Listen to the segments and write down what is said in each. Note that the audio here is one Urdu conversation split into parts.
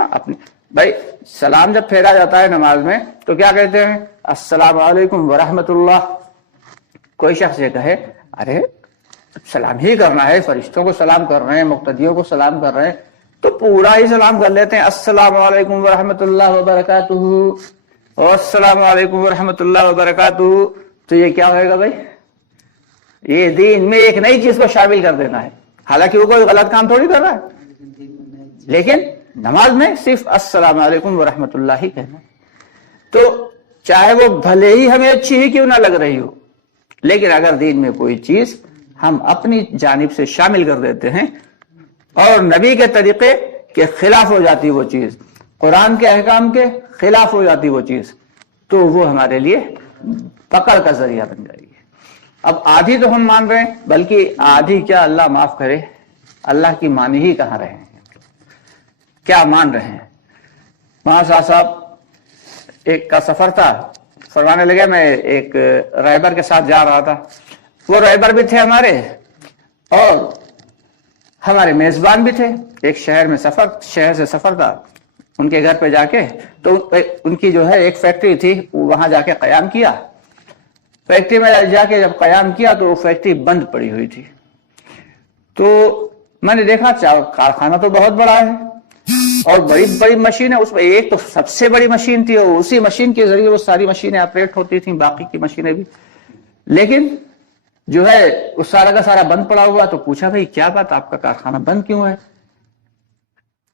ہاں اپنی بھائی سلام جب پھیرا جاتا ہے نماز میں تو کیا کہتے ہیں؟ السلام علیکم ورحمۃ اللہ. کوئی شخص یہ کہے ارے سلام ہی کرنا ہے، فرشتوں کو سلام کر رہے ہیں، مقتدیوں کو سلام کر رہے ہیں، تو پورا ہی سلام کر لیتے ہیں السلام علیکم ورحمۃ اللہ وبرکاتہ اور السلام علیکم ورحمۃ اللہ وبرکاتہ. تو یہ کیا ہوئے گا بھائی؟ یہ دین میں ایک نئی چیز کو شامل کر دینا ہے. حالانکہ وہ کوئی غلط کام تھوڑی کر رہا ہے، لیکن نماز میں صرف السلام علیکم ورحمۃ اللہ ہی کہنا. تو چاہے وہ بھلے ہی ہمیں اچھی ہی کیوں نہ لگ رہی ہو، لیکن اگر دین میں کوئی چیز ہم اپنی جانب سے شامل کر دیتے ہیں اور نبی کے طریقے کے خلاف ہو جاتی وہ چیز، قرآن کے احکام کے خلاف ہو جاتی وہ چیز، تو وہ ہمارے لیے پکڑ کا ذریعہ بن جائے گی. اب آدھی تو ہم مان رہے ہیں، بلکہ آدھی کیا اللہ معاف کرے، اللہ کی مانی ہی کہاں رہے ہیں، کیا مان رہے ہیں. وہاں صاحب ایک کا سفر تھا، فرمانے لگے میں ایک رہبر کے ساتھ جا رہا تھا. وہ رہبر بھی تھے ہمارے اور ہمارے میزبان بھی تھے. ایک شہر سے سفر تھا، ان کے گھر پہ جا کے تو ان کی جو ہے ایک فیکٹری تھی، وہاں جا کے قیام کیا. فیکٹری میں جا کے جب قیام کیا تو وہ فیکٹری بند پڑی ہوئی تھی. تو میں نے دیکھا کارخانہ تو بہت بڑا ہے اور بڑی بڑی مشین ہے، اس میں ایک تو سب سے بڑی مشین تھی اور اسی مشین کے ذریعے وہ ساری مشینیں آپریٹ ہوتی تھیں، باقی کی مشینیں بھی. لیکن جو ہے وہ سارا کا سارا بند پڑا ہوا. تو پوچھا بھائی کیا بات، آپ کا کارخانہ بند کیوں ہے؟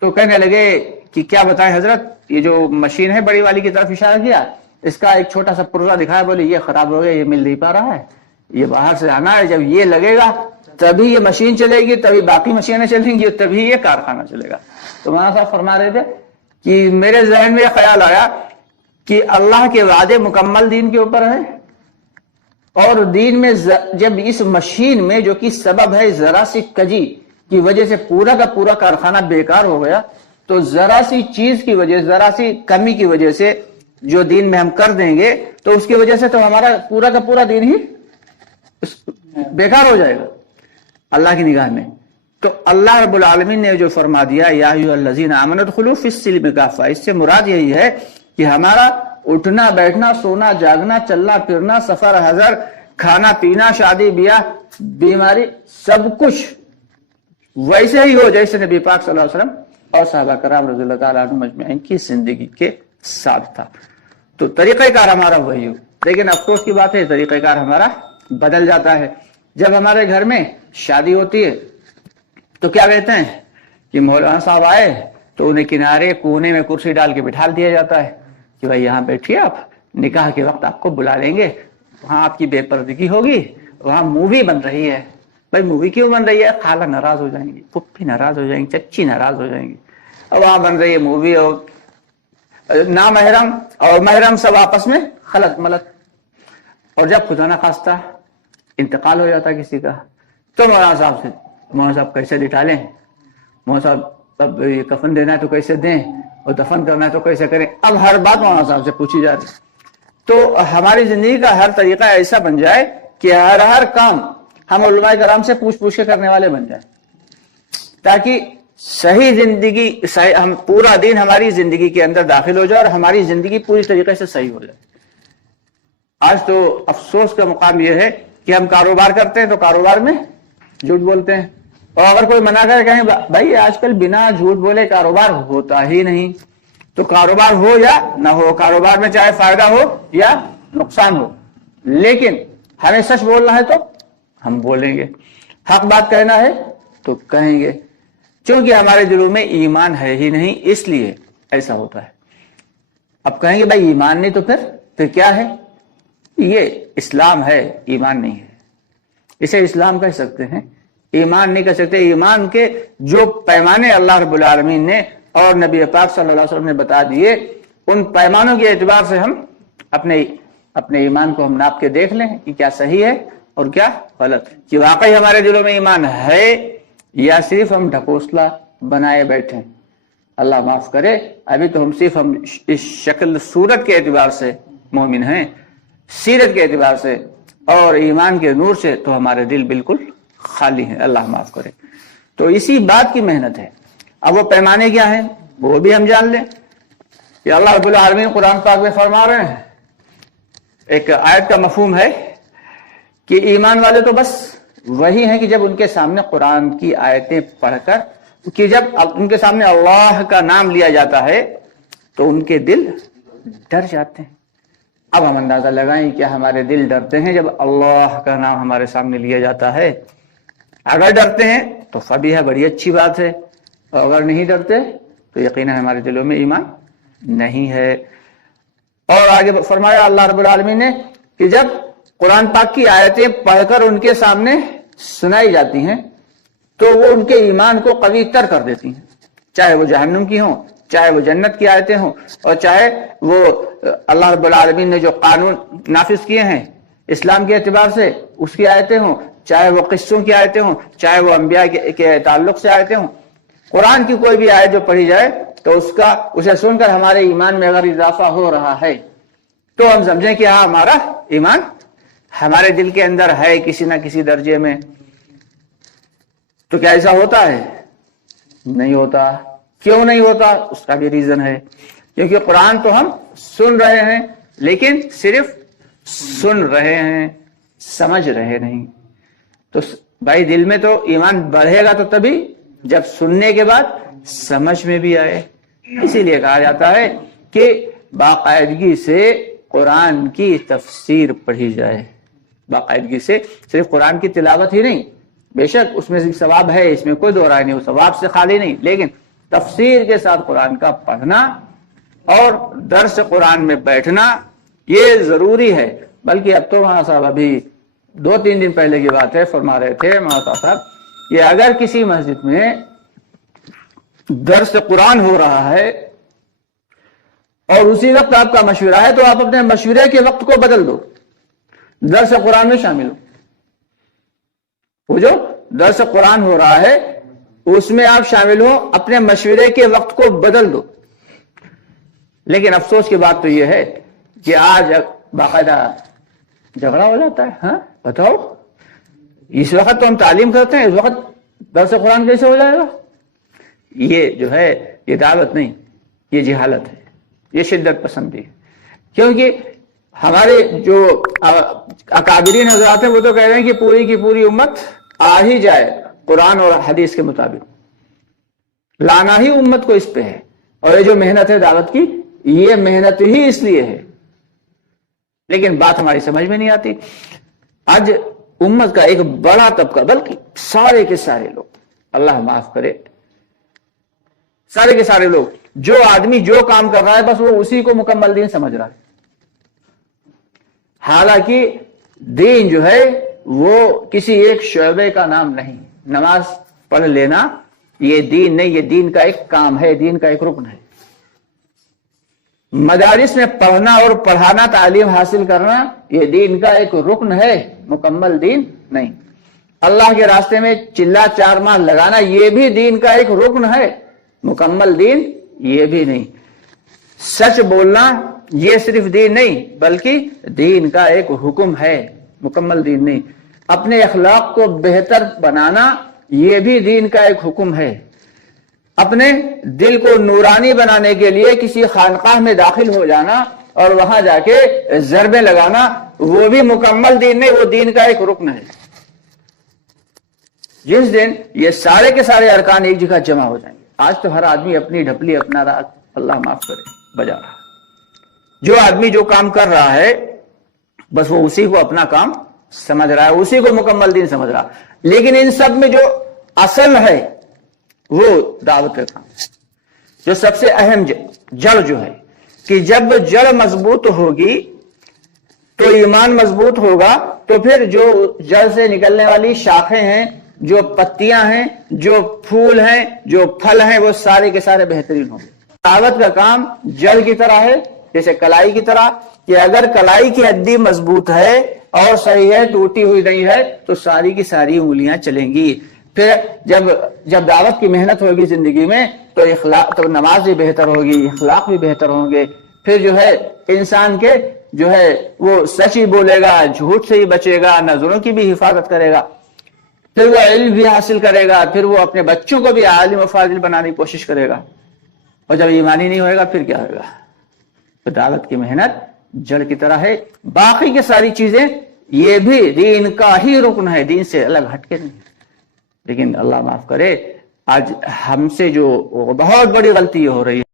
تو کہنے لگے کہ کیا بتائیں حضرت، یہ جو مشین ہے بڑی والی کی طرف اشارہ کیا، اس کا ایک چھوٹا سا پرزہ دکھایا، بولے یہ خراب ہو گیا، یہ مل نہیں پا رہا ہے، یہ باہر سے آنا ہے، جب یہ لگے گا تبھی یہ مشین چلے گی، تبھی باقی مشینیں چلیں گی، تبھی یہ کارخانہ چلے گا. تو مولانا صاحب فرما رہے تھے کہ میرے ذہن میں یہ خیال آیا کہ اللہ کے وعدے مکمل دین کے اوپر ہیں، اور دین میں جب اس مشین میں جو کہ سبب ہے ذرا سی کجی کی وجہ سے پورا کا پورا کارخانہ بیکار ہو گیا، تو ذرا سی چیز کی وجہ، ذرا سی کمی کی وجہ سے جو دین میں ہم کر دیں گے تو اس کی وجہ سے تو ہمارا پورا کا پورا دین ہی بیکار ہو جائے گا اللہ کی نگاہ میں. تو اللہ رب العالمین نے جو فرما دیا یا ایھا الذین آمنوا ادخلوا فی السلم کافہ، اس سے مراد یہی ہے کہ ہمارا اٹھنا بیٹھنا، سونا جاگنا، چلنا پھرنا، سفر حضر، کھانا پینا، شادی بیاہ، بیماری، سب کچھ ویسے ہی ہو جیسے نبی پاک صلی اللہ علیہ وسلم اور صحابہ کرام رضی اللہ تعالیٰ عنہم اجمعین کی زندگی کے ساتھ تھا. تو طریقہ کار ہمارا وہی ہو. لیکن افسوس کی بات ہے طریقہ کار ہمارا بدل جاتا ہے. جب ہمارے گھر میں شادی ہوتی ہے تو کیا کہتے ہیں کہ مولانا صاحب آئے تو انہیں کنارے کونے میں کرسی ڈال کے بٹھا دیا جاتا ہے کہ بھائی یہاں بیٹھیے، آپ نکاح کے وقت آپ کو بلا لیں گے، وہاں آپ کی بے پردگی ہوگی، وہاں مووی بن رہی ہے. بھائی مووی کیوں بن رہی ہے؟ خالہ ناراض ہو جائیں گی، پھپھی ناراض ہو جائیں گی، چچی ناراض ہو جائیں گی، اور وہاں بن رہی ہے مووی، اور نامحرم اور محرم سب آپس میں خلط ملط. اور جب خدا نہ خواستہ انتقال ہو جاتا کسی کا تو مولانا صاحب کیسے لٹا لیں، مولانا صاحب اب یہ کفن دینا ہے تو کیسے دیں، اور دفن کرنا ہے تو کیسے کریں. اب ہر بات مولانا صاحب سے پوچھی جاتی. تو ہماری زندگی کا ہر طریقہ ایسا بن جائے کہ ہر کام ہم علماء کرام سے پوچھ کے کرنے والے بن جائیں، تاکہ صحیح زندگی، ہم پورا دین ہماری زندگی کے اندر داخل ہو جائے اور ہماری زندگی پوری طریقے سے صحیح ہو جائے. آج تو افسوس کا مقام یہ ہے کہ ہم کاروبار کرتے ہیں تو کاروبار میں جھوٹ بولتے ہیں، اور اگر کوئی منع کرے کہیں بھائی آج کل بنا جھوٹ بولے کاروبار ہوتا ہی نہیں. تو کاروبار ہو یا نہ ہو، کاروبار میں چاہے فائدہ ہو یا نقصان ہو، لیکن ہمیں سچ بولنا ہے تو ہم بولیں گے، حق بات کہنا ہے تو کہیں گے، چونکہ ہمارے دلوں میں ایمان ہے ہی نہیں، اس لیے ایسا ہوتا ہے. اب کہیں گے بھائی ایمان نہیں تو پھر کیا ہے؟ یہ اسلام ہے، ایمان نہیں ہے. اسے اسلام کہہ سکتے ہیں، ایمان نہیں کہہ سکتے. ایمان کے جو پیمانے اللہ رب العالمین نے اور نبی پاک صلی اللہ علیہ وسلم نے بتا دیے، ان پیمانوں کے اعتبار سے ہم اپنے ایمان کو ہم ناپ کے دیکھ لیں کہ کیا صحیح ہے اور کیا غلط، کہ واقعی ہمارے دلوں میں ایمان ہے یا صرف ہم ڈھکوسلا بنائے بیٹھے. اللہ معاف کرے، ابھی تو ہم اس شکل صورت کے اعتبار سے مومن ہیں، سیرت کے اعتبار سے اور ایمان کے نور سے تو ہمارے دل بالکل خالی ہیں. اللہ معاف کرے. تو اسی بات کی محنت ہے. اب وہ پیمانے کیا ہیں؟ وہ بھی ہم جان لیں کہ اللہ رب العالمین قرآن پاک میں فرما رہے ہیں. ایک آیت کا مفہوم ہے کہ ایمان والے تو بس وہی ہیں کہ جب ان کے سامنے قرآن کی آیتیں پڑھ کر کہ جب ان کے سامنے اللہ کا نام لیا جاتا ہے تو ان کے دل ڈر جاتے ہیں. اب ہم اندازہ لگائیں کہ ہمارے دل ڈرتے ہیں جب اللہ کا نام ہمارے سامنے لیا جاتا ہے. اگر ڈرتے ہیں تو فبی ہے، بڑی اچھی بات ہے، اور اگر نہیں ڈرتے تو یقیناً ہمارے دلوں میں ایمان نہیں ہے. اور آگے فرمایا اللہ رب العالمین نے کہ جب قرآن پاک کی آیتیں پڑھ کر ان کے سامنے سنائی جاتی ہیں تو وہ ان کے ایمان کو قوی تر کر دیتی ہیں، چاہے وہ جہنم کی ہوں، چاہے وہ جنت کی آیتیں ہوں، اور چاہے وہ اللہ رب العالمین نے جو قانون نافذ کیے ہیں اسلام کے اعتبار سے اس کی آیتیں ہوں، چاہے وہ قصوں کی آیتیں ہوں، چاہے وہ انبیاء کے تعلق سے آیتیں ہوں. قرآن کی کوئی بھی آیت جو پڑھی جائے تو اسے سن کر ہمارے ایمان میں اگر اضافہ ہو رہا ہے تو ہم سمجھیں کہ ہاں ہمارا ایمان ہمارے دل کے اندر ہے کسی نہ کسی درجے میں. تو کیا ایسا ہوتا ہے؟ نہیں ہوتا. کیوں نہیں ہوتا؟ اس کا بھی ریزن ہے، کیونکہ قرآن تو ہم سن رہے ہیں لیکن صرف سن رہے ہیں، سمجھ رہے نہیں. تو بھائی دل میں تو ایمان بڑھے گا تو تبھی جب سننے کے بعد سمجھ میں بھی آئے. اسی لیے کہا جاتا ہے کہ باقاعدگی سے قرآن کی تفسیر پڑھی جائے. باقاعدگی سے صرف قرآن کی تلاوت ہی نہیں، بے شک اس میں ثواب ہے، اس میں کوئی دو رائے نہیں، وہ ثواب سے خالی نہیں، لیکن تفسیر کے ساتھ قرآن کا پڑھنا اور درس قرآن میں بیٹھنا یہ ضروری ہے. بلکہ اب تو مولانا صاحب ابھی 2-3 دن پہلے کی بات ہے، فرما رہے تھے مولانا صاحب کہ اگر کسی مسجد میں درس قرآن ہو رہا ہے اور اسی وقت آپ کا مشورہ ہے تو آپ اپنے مشورے کے وقت کو بدل دو، درس قرآن میں شامل ہو. وہ جو درس قرآن ہو رہا ہے اس میں آپ شامل ہو، اپنے مشورے کے وقت کو بدل دو. لیکن افسوس کی بات تو یہ ہے کہ آج باقاعدہ جھگڑا ہو جاتا ہے. ہاں بتاؤ، اس وقت تو ہم تعلیم کرتے ہیں، اس وقت درس قرآن کیسے ہو جائے گا؟ یہ جو ہے یہ دعوت نہیں، یہ جہالت ہے، یہ شدت پسندی ہے. کیونکہ ہمارے جو اکابرین حضرات ہیں وہ تو کہہ رہے ہیں کہ پوری کی پوری امت آ ہی جائے قرآن اور حدیث کے مطابق، لانا ہی امت کو اس پہ ہے. اور یہ جو محنت ہے دعوت کی، یہ محنت ہی اس لیے ہے. لیکن بات ہماری سمجھ میں نہیں آتی. آج امت کا ایک بڑا طبقہ، بلکہ سارے کے سارے لوگ، اللہ معاف کرے، سارے کے سارے لوگ، جو آدمی جو کام کر رہا ہے بس وہ اسی کو مکمل دین سمجھ رہا ہے. حالانکہ دین جو ہے وہ کسی ایک شعبے کا نام نہیں. نماز پڑھ لینا یہ دین نہیں، یہ دین کا ایک کام ہے، دین کا ایک رکن ہے. مدارس میں پڑھنا اور پڑھانا، تعلیم حاصل کرنا یہ دین کا ایک رکن ہے، مکمل دین نہیں. اللہ کے راستے میں چلا 4 ماہ لگانا یہ بھی دین کا ایک رکن ہے، مکمل دین یہ بھی نہیں. سچ بولنا یہ صرف دین نہیں بلکہ دین کا ایک حکم ہے، مکمل دین نہیں. اپنے اخلاق کو بہتر بنانا یہ بھی دین کا ایک حکم ہے. اپنے دل کو نورانی بنانے کے لیے کسی خانقاہ میں داخل ہو جانا اور وہاں جا کے ضربیں لگانا وہ بھی مکمل دین نہیں، وہ دین کا ایک رکن ہے. جس دن یہ سارے کے سارے ارکان ایک جگہ جمع ہو جائیں گے. آج تو ہر آدمی اپنی ڈھپلی اپنا راگ، اللہ معاف کرے، بجا رہا. جو آدمی جو کام کر رہا ہے بس وہ اسی کو اپنا کام سمجھ رہا ہے، اسی کو مکمل دین سمجھ رہا. لیکن ان سب میں جو اصل ہے وہ دعوت کا کام، جو سب سے اہم جڑ جو ہے، کہ جب جڑ مضبوط ہوگی تو ایمان مضبوط ہوگا، تو پھر جو جڑ سے نکلنے والی شاخیں ہیں، جو پتیاں ہیں، جو پھول ہیں، جو پھل ہیں، وہ سارے کے سارے بہترین ہوں گے. دعوت کا کام جڑ کی طرح ہے، جیسے کلائی کی طرح، کہ اگر کلائی کی ہڈی مضبوط ہے اور صحیح ہے، ٹوٹی ہوئی نہیں ہے، تو ساری کی ساری انگلیاں چلیں گی. پھر جب دعوت کی محنت ہوگی زندگی میں تو نماز بھی بہتر ہوگی، اخلاق بھی بہتر ہوں گے. پھر جو ہے انسان کے جو ہے وہ سچ ہی بولے گا، جھوٹ سے ہی بچے گا، نظروں کی بھی حفاظت کرے گا. پھر وہ علم بھی حاصل کرے گا، پھر وہ اپنے بچوں کو بھی عالم و فاضل بنانے کی کوشش کرے گا. اور جب ایمانی نہیں ہوئے گا پھر کیا ہوگا؟ تو دعوت کی محنت جڑ کی طرح ہے، باقی کی ساری چیزیں یہ بھی دین کا ہی رکن ہے، دین سے الگ ہٹ کے نہیں۔ لیکن اللہ معاف کرے، آج ہم سے جو بہت بڑی غلطی ہو رہی ہے